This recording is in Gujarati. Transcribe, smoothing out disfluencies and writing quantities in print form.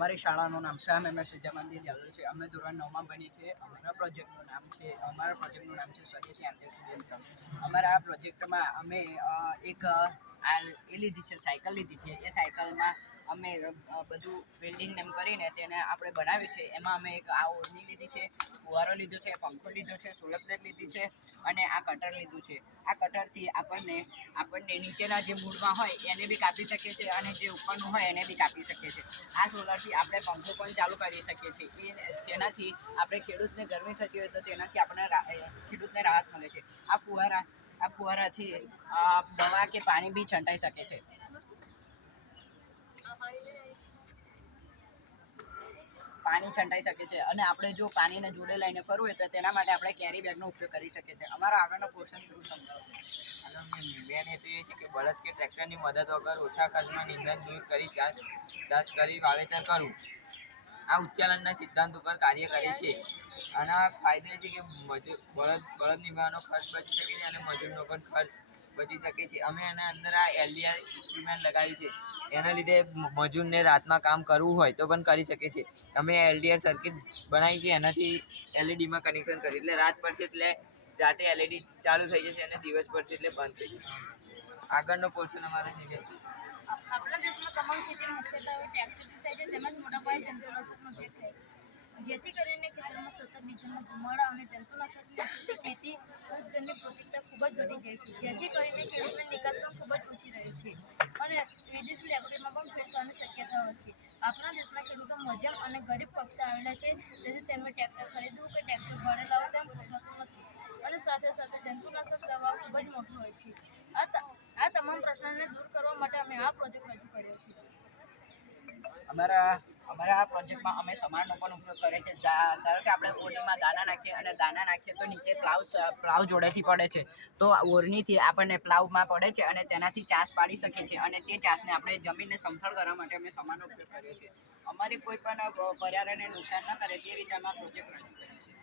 અમારી શાળાનું નામ શ્યામ MS વિદ્યા મંદિર દેવલ છે. અમે ધોરણ 9માં ભણીએ છીએ. અમારા પ્રોજેક્ટનું નામ છે સ્વદેશી આંતરિક કેન્દ્ર. અમારા આ પ્રોજેક્ટમાં અમે એક લીધી છે, સાયકલ લીધી છે. એ સાયકલમાં અમે બધું બિલ્ડિંગ એમ કરીને તેને આપણે બનાવ્યું છે. એમાં અમે એક આ ઓરડી લીધી છે, ફુવારો લીધો છે, પંખો લીધો છે, સોલર પ્લેટ લીધી છે અને આ કટર લીધું છે. આ કટરથી આપણને નીચેના જે મૂળમાં હોય એને બી કાપી શકીએ છીએ અને જે ઉપરનું હોય એને બી કાપી શકીએ છીએ. આ સોલરથી આપણે પંખો પણ ચાલુ કરી શકીએ છીએ. તેનાથી આપણે ખેડૂતને ગરમી થતી હોય તો તેનાથી આપણને ખેડૂતને રાહત મળે છે. આ ફુવારાથી દવા કે પાણી બી છંટાઈ શકે છે. અને આપણે જો પાણીને જોડે લઈને ફરવું હોય તો તેના માટે આપણે કેરી બેગનો ઉપયોગ કરી શકીએ છીએ. અમારા આગળનો પોર્શન પૂરું સમજાવો. મેન હેતુ એ છે કે બળદ કે ટ્રેક્ટરની મદદ વગર ઓછા ખર્ચમાં નિંદણ દૂર કરી ચાষ કરી વાવેતર કરવું. આ ઉચ્ચાલનના સિદ્ધાંત ઉપર કાર્ય કરે છે. આના ફાયદા છે કે બળદ નિભાવવાનો ખર્ચ બચી શકે છે અને મજૂરનો પણ ખર્ચ બચી શકે છે. અમે એના અંદર આ LDR ઇક્વિપમેન્ટ લગાવી છે. એના લીધે મજૂરને રાતમાં કામ કરવું હોય તો પણ કરી શકે છે. અમે LDR સર્કિટ બનાવી છે, એનાથી LEDમાં કનેક્શન કર્યું એટલે રાત પડશે એટલે જાતે LED ચાલુ થઈ જશે અને દિવસ પડશે એટલે બંધ થઈ જશે. આગળનો પોર્શન અમારે આપણા દેશમાં તમામ ખેતી મુખ્યત્વે ટ્રેક્ટરથી થાય છે, તેમજ મોટા પાયે જંતુનાશકનો ઉપયોગ થાય, જેથી કરીને ખેતરમાં સતત બીજોના ધુમાડા અને જંતુનાશકની અસરથી ખેતી જન્ય પ્રતિક્રિયા ખૂબ જ ઘટી જાય છે, જેથી કરીને ખેડૂતની નિકાસ પણ ખૂબ જ ઓછી રહે છે અને વિદેશી લેબોરેટરીમાં પણ ફેર થવાની શક્યતા હોય છે. આપણા દેશના ખેડૂતો મધ્યમ અને ગરીબ કક્ષા આવેલા છે, તેથી તેમને ટ્રેક્ટર ખરીદવું કે ટ્રેક્ટર ભાડે લાવવું તેમ પોસાતું નથી અને સાથે સાથે જંતુનાશક દવા ખૂબ જ મોટી હોય છે. આ તમામ પ્રશ્નોને દૂર કરવા માટે અમે આ પ્રોજેક્ટ રજૂ કર્યો છે. અમારા આ પ્રોજેક્ટમાં અમે સમારનો પણ ઉપયોગ કરીએ છીએ. ધારો કે આપણે ઓરડીમાં દાના નાખીએ તો નીચે પ્લાવ જોડેથી પડે છે, તો ઓરડીથી આપણને પ્લાવમાં પડે છે અને તેનાથી ચાસ પાડી શકીએ છીએ અને તે ચાસને આપણે જમીનને સમથળ કરવા માટે અમે સમારનો ઉપયોગ કરીએ છીએ. અમારી કોઈ પણ પર્યાવરણને નુકસાન ન કરે તે રીતે અમે પ્રોજેક્ટ રજૂ કરીએ છીએ.